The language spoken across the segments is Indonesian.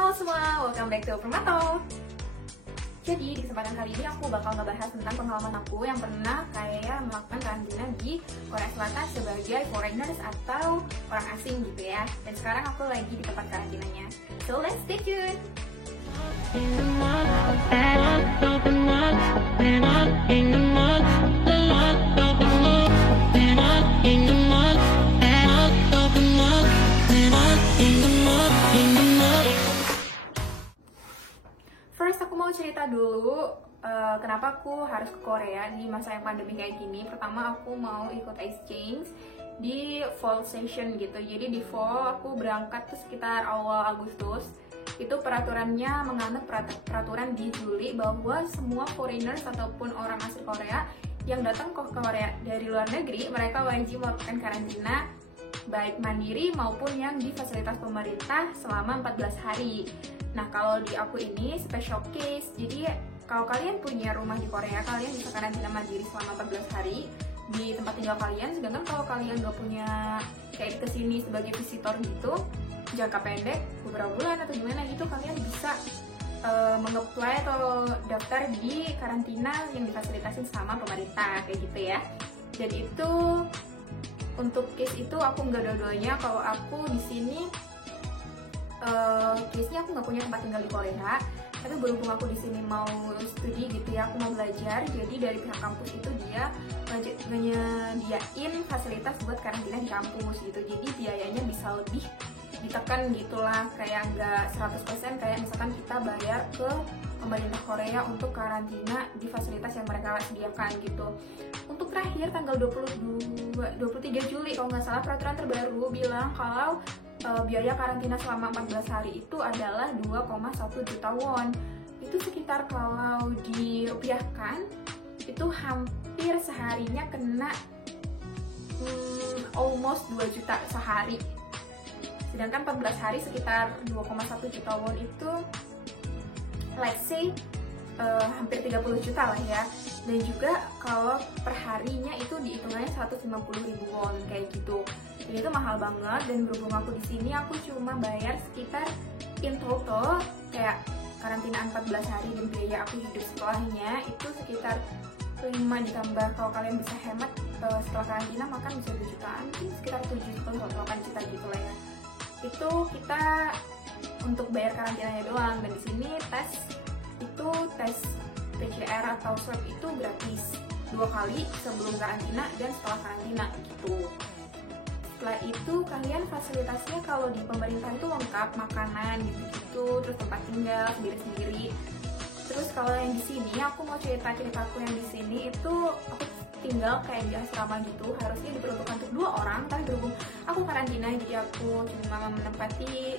Halo semua, welcome back to Permato. Jadi di kesempatan kali ini aku bakal ngebahas tentang pengalaman aku yang pernah kayak melakukan karantina di Korea Selatan sebagai foreigners atau orang asing gitu ya. Dan sekarang aku lagi di tempat karantinanya. So let's stay tuned. First aku mau cerita dulu kenapa aku harus ke Korea di masa yang pandemi kayak gini. Pertama aku mau ikut exchange di fall session gitu. Jadi di fall aku berangkat tuh sekitar awal Agustus. Itu peraturannya menganut peraturan di Juli bahwa semua foreigners ataupun orang asli Korea yang datang ke Korea dari luar negeri, mereka wajib melakukan karantina baik mandiri maupun yang di fasilitas pemerintah selama 14 hari. Nah, kalau di aku ini special case, jadi kalau kalian punya rumah di Korea, kalian bisa karantina mandiri selama 14 hari di tempat tinggal kalian. Sedangkan kalau kalian nggak punya kayak kesini sebagai visitor gitu, jangka pendek, beberapa bulan atau gimana gitu, kalian bisa meng-apply atau daftar di karantina yang difasilitasin sama pemerintah kayak gitu ya. Dan itu untuk case itu aku nggak dua-duanya. Kalau aku di sini case-nya aku nggak punya tempat tinggal di Korea, tapi berhubung aku di sini mau studi gitu ya, aku mau belajar, jadi dari pihak kampus itu dia nyediain fasilitas buat karantina di kampus gitu, jadi biayanya bisa lebih ditekan gitulah, kayak nggak 100% kayak misalkan kita bayar ke pemerintah Korea untuk karantina di fasilitas yang mereka sediakan gitu. Untuk terakhir tanggal 23 Juli kalau nggak salah, peraturan terbaru bilang kalau biaya karantina selama 14 hari itu adalah 2,1 juta won. Itu sekitar kalau dirupiahkan itu hampir seharinya kena almost 2 juta sehari. Sedangkan 14 hari sekitar 2,1 juta won itu let's say hampir 30 juta lah ya. Dan juga kalau perharinya itu dihitungannya 150.000 won kayak gitu. Jadi itu mahal banget, dan berhubung aku di sini aku cuma bayar sekitar in total kayak karantina 14 hari dan biaya aku hidup setelahnya itu sekitar 5 ditambah kalau kalian bisa hemat setelah karantina makan bisa 2 jutaan, mungkin sekitar 7-8 juta gitu lah ya. Itu kita untuk bayar karantinanya doang, dan di sini tes PCR atau swab itu gratis 2 kali sebelum karantina dan setelah karantina gitu. Setelah itu kalian fasilitasnya kalau di pemerintah itu lengkap, makanan gitu-gitu, terus tempat tinggal sendiri-sendiri. Terus kalau yang di sini aku mau ceritaku yang di sini itu aku tinggal kayak di asrama gitu, harusnya diperuntukkan untuk 2 orang, tapi berhubung aku karantina jadi aku cuma menempati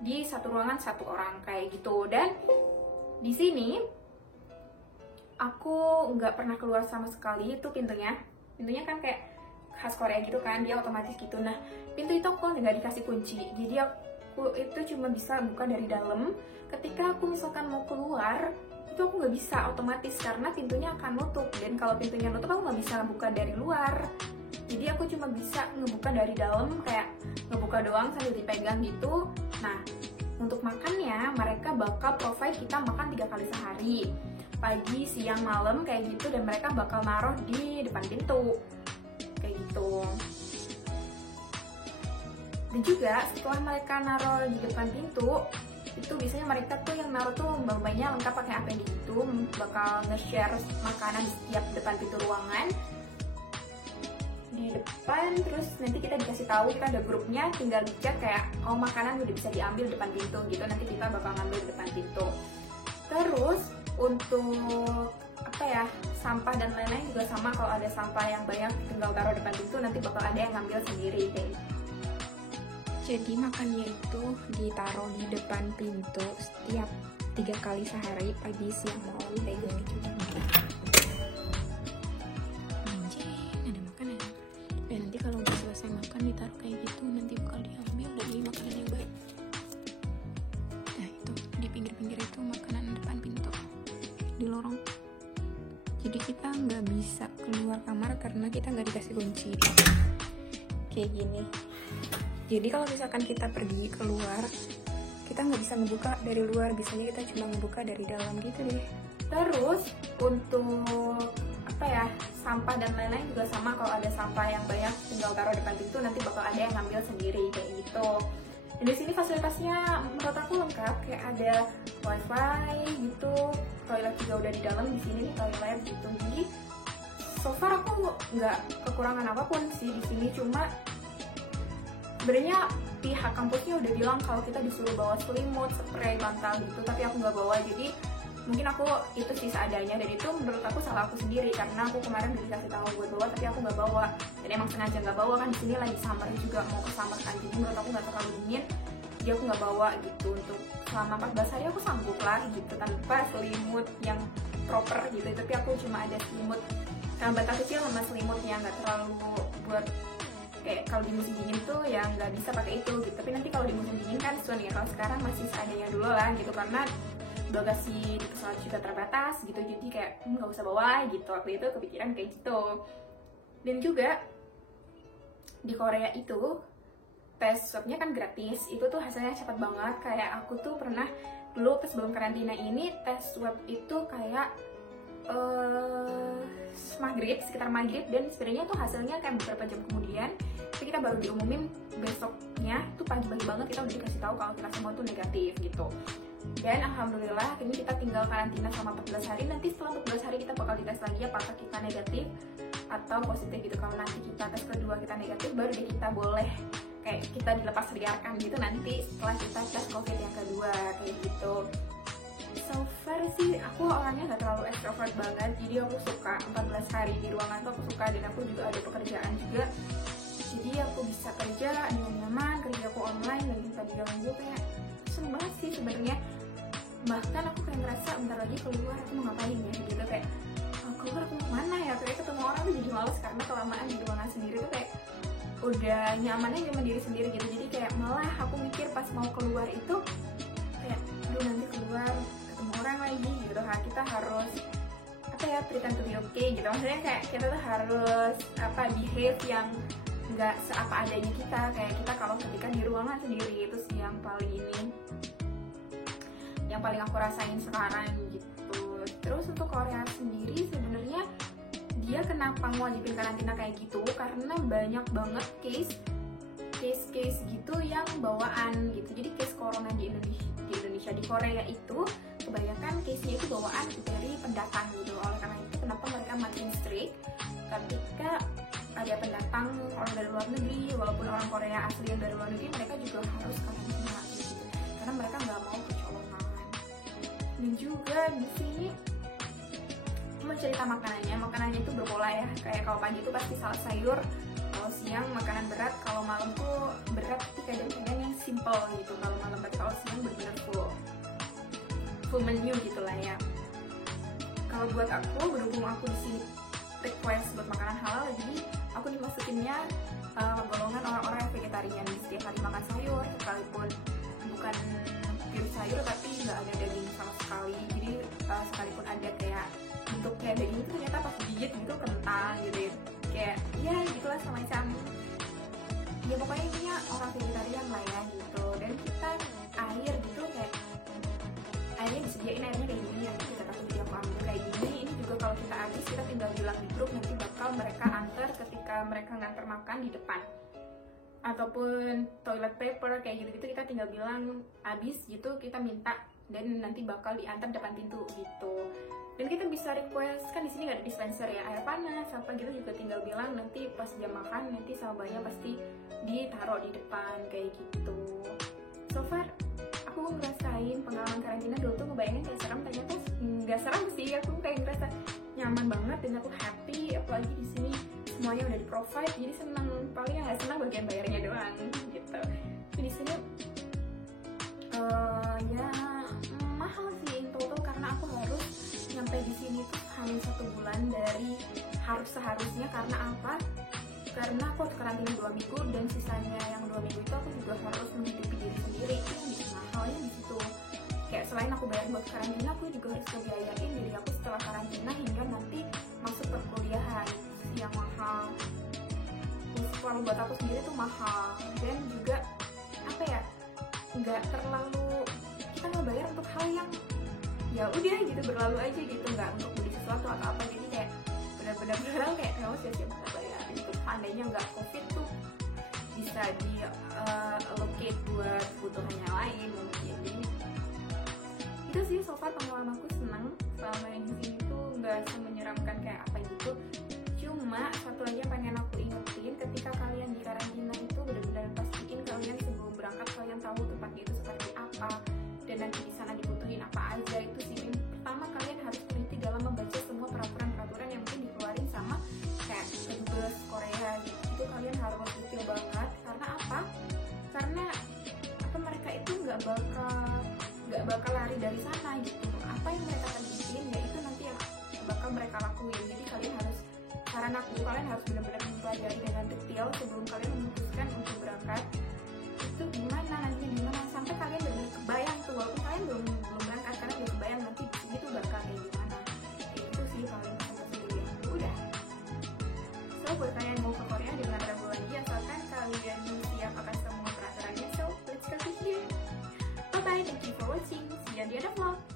di satu ruangan 1 orang kayak gitu. Dan di sini aku nggak pernah keluar sama sekali. Itu pintunya kan kayak khas Korea gitu kan, dia otomatis gitu. Nah, pintu itu aku nggak dikasih kunci, jadi aku itu cuma bisa buka dari dalam. Ketika aku misalkan mau keluar, itu aku nggak bisa otomatis karena pintunya akan nutup, dan kalau pintunya nutup aku nggak bisa buka dari luar. Jadi aku cuma bisa ngebuka dari dalam, kayak ngebuka doang sambil dipegang gitu. Nah, untuk makannya mereka bakal provide kita makan 3 kali sehari, pagi, siang, malam kayak gitu, dan mereka bakal naruh di depan pintu kayak gitu. Dan juga setelah mereka naruh di depan pintu itu biasanya mereka tuh yang naruh tuh mbak-mbaknya lengkap pakai APD gitu, bakal nge-share makanan di setiap depan pintu ruangan di depan. Terus nanti kita dikasih tahu, kita ada grupnya, tinggal di-chat kayak oh makanan udah bisa diambil depan pintu gitu, nanti kita bakal ngambil di depan pintu. Terus untuk apa ya, sampah dan lain-lain juga sama, kalau ada sampah yang banyak tinggal taruh depan pintu, nanti bakal ada yang ngambil sendiri deh. Jadi makannya itu ditaruh di depan pintu setiap 3 kali sehari, pagi, siang, malam kayak gitu. Anjing, ada makanan. Dan nanti kalau udah selesai makan ditaruh kayak gitu, nanti bakal diambil dari makanan yang baik. Nah itu di pinggir-pinggir itu makanan depan pintu di lorong. Jadi kita nggak bisa keluar kamar karena kita nggak dikasih kunci. Kayak gini. Jadi kalau misalkan kita pergi keluar kita nggak bisa ngebuka dari luar, biasanya kita cuma ngebuka dari dalam gitu deh. Terus untuk apa ya, sampah dan lain-lain juga sama, kalau ada sampah yang banyak tinggal taruh depan pintu, nanti bakal ada yang ngambil sendiri kayak gitu. Dan di sini fasilitasnya menurut aku lengkap, kayak ada wifi gitu, toilet juga udah di dalam di sini nih toilet gitu. Jadi so far aku nggak kekurangan apapun sih di sini, cuma sebenarnya pihak kampusnya udah bilang kalau kita disuruh bawa selimut, spray, bantal gitu, tapi aku nggak bawa. Jadi mungkin aku itu sih seadanya, dan itu menurut aku salah aku sendiri karena aku kemarin udah dikasih tahu buat bawa tapi aku nggak bawa, dan emang sengaja nggak bawa kan, di sini lagi summer juga, mau ke summer kan, jadi menurut aku nggak terlalu dingin, jadi aku nggak bawa gitu. Untuk selama 14 hari aku sanggup lah gitu tanpa selimut yang proper gitu, tapi aku cuma ada selimut bantal kecil sama selimut yang nggak terlalu buat kayak kalau di musim dingin tuh yang nggak bisa pakai itu gitu. Tapi nanti kalau di musim dingin kan sun ya, kalau sekarang masih seadanya dulu lah gitu, karena bagasi di pesawat juga terbatas gitu, jadi kayak nggak usah bawa gitu. Waktu itu kepikiran kayak gitu. Dan juga di Korea itu tes swabnya kan gratis, itu tuh hasilnya cepat banget. Kayak aku tuh pernah dulu pas sebelum karantina ini tes swab itu kayak maghrib, sekitar maghrib, dan sebenarnya tuh hasilnya kayak beberapa jam kemudian, tapi kita baru diumumin besoknya tuh pagi-pagi banget kita udah dikasih tahu kalau kita semua tuh negatif gitu. Dan alhamdulillah ini kita tinggal karantina selama 14 hari, nanti setelah 14 hari kita bakal dites lagi apakah kita negatif atau positif gitu. Kalau nanti kita tes kedua kita negatif, baru deh kita boleh kayak kita dilepas liarkan gitu nanti setelah kita tes covid yang kedua kayak gitu. So far sih aku orangnya gak terlalu extrovert banget, jadi aku suka 14 hari di ruangan tuh aku suka, dan aku juga ada pekerjaan juga, jadi aku bisa kerja dengan nyaman, kerja aku online dan bisa diganggu, kayak seneng banget sih sebenarnya. Bahkan aku kayak ngerasa bentar lagi keluar aku mau ngapain ya gitu, kayak keluar aku mau mana ya, kayak ketemu orang tuh jadi males karena kelamaan di ruangan sendiri tuh kayak udah nyamannya cuma diri sendiri gitu. Jadi kayak malah aku mikir pas mau keluar itu kayak aduh nanti keluar ketemu orang lagi gitu kan, kita harus apa ya, pretend to be okay gitu, maksudnya kayak kita tuh harus apa, behave yang nggak seapa adanya kita, kayak kita kalau ketika di ruangan sendiri. Itu sih yang paling aku rasain sekarang gitu. Terus untuk Korea sendiri sebenarnya dia kenapa ngewajibin karantina kayak gitu, karena banyak banget case gitu yang bawaan gitu. Jadi case corona di Indonesia, di Korea itu kebanyakan case-nya itu bawaan dari pendatang gitu. Oleh karena itu kenapa mereka makin strict ketika ada pendatang orang dari luar negeri, walaupun orang Korea asli yang dari luar negeri, mereka juga harus karantina gitu, karena mereka nggak mau kecolongan. Dan juga di sini cuma cerita makanannya itu berpola ya, kayak kalau pagi itu pasti salad sayur, kalau siang makanan berat, kalau malam tuh berat tapi kadang-kadang yang simple gitu, kalau malam berat, kalau siang benar-benar full menu gitulah ya. Kalau buat aku, berhubung aku di sini request buat makanan halal, jadi aku dimasukinnya golongan orang-orang yang vegetarian, setiap hari makan sayur, sekalipun bukan pure sayur tapi nggak ada daging sama sekali. Jadi sekalipun ada kayak bentuk kayak daging itu ternyata pas digigit gitu kentang gitu ya, kayak ya gitulah semacam ya pokoknya intinya orang vegetarian lah ya gitu. Dan kita air gitu kayak airnya disediain, airnya kayak gini ya, kita kasih video aku ambil kayak gini. Ini juga kalau kita habis kita tinggal bilang di grup, nanti bakal mereka antar ketika mereka nganter makan di depan. Ataupun toilet paper kayak gitu-gitu kita tinggal bilang habis gitu, kita minta, dan nanti bakal diantar depan pintu gitu. Dan kita bisa request, kan di sini nggak ada dispenser ya, air panas apa gitu juga tinggal bilang, nanti pas jam makan nanti sabanya pasti ditaruh di depan kayak gitu. So far aku ngerasain pengalaman karantina dulu tuh ngebayangin kayak serem, ternyata nggak serem sih. Aku kayak ngerasa nyaman banget dan aku happy, apalagi di sini semuanya udah di provide, jadi senang. Paling yang nggak senang bagian bayarnya doang gitu. Tapi di sini ya mahal sih in total, karena aku harus nyampe di sini tuh hanya 1 bulan dari seharusnya. Karena apa? Karena aku karantina 2 minggu, dan sisanya yang 2 minggu itu aku juga harus menghidupi diri sendiri. Itu yang bikin mahalnya di situ. Kayak selain aku bayar buat karantina, aku juga harus ngebiayain diri aku setelah karantina hingga nanti masuk perkuliahan yang mahal. Kalau buat aku sendiri tuh mahal, dan juga apa ya, nggak terlalu bayar untuk hal yang ya udah gitu berlalu aja gitu, nggak untuk beli sesuatu atau apa. Jadi kayak benar-benar kayak sia-sia banget bayar gitu. Seandainya nggak covid tuh bisa di allocate buat kebutuhan yang lain mungkin. Jadi itu sih so far pengalamanku, senang selama yang di sini tuh nggak semenyeramkan kayak apa gitu. Cuma satu aja pengen aku ingetin, ketika kalian di karantina itu benar-benar pastiin kalian sebelum berangkat kalian tahu tempatnya itu seperti apa dan nanti di sana dibutuhin apa aja. Itu sih pertama, kalian harus teliti dalam membaca semua peraturan-peraturan yang mungkin dikeluarin sama kayak kedubes Korea gitu. Itu kalian harus detail banget. Karena apa? Karena mereka itu nggak bakal lari dari sana gitu. Apa yang mereka bikin ya itu nanti yang bakal mereka lakuin. Jadi kalian harus, saran aku, kalian harus benar-benar mempelajari dengan detail sebelum kalian memutuskan untuk berangkat. Itu gimana nanti, gimana sampai kalian benar kebayang tuh, walaupun kalian belum berangkat, kalian udah kebayang nanti di sini tuh bakal kayak gimana. Itu sih paling sendiri. Udah. So buat kalian mau ke Korea dengan ragu lagi, asalkan kalian siap akan semua peraturannya. So let's go to here. Bye bye, thank you for watching. See you on the other vlog.